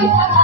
Yeah.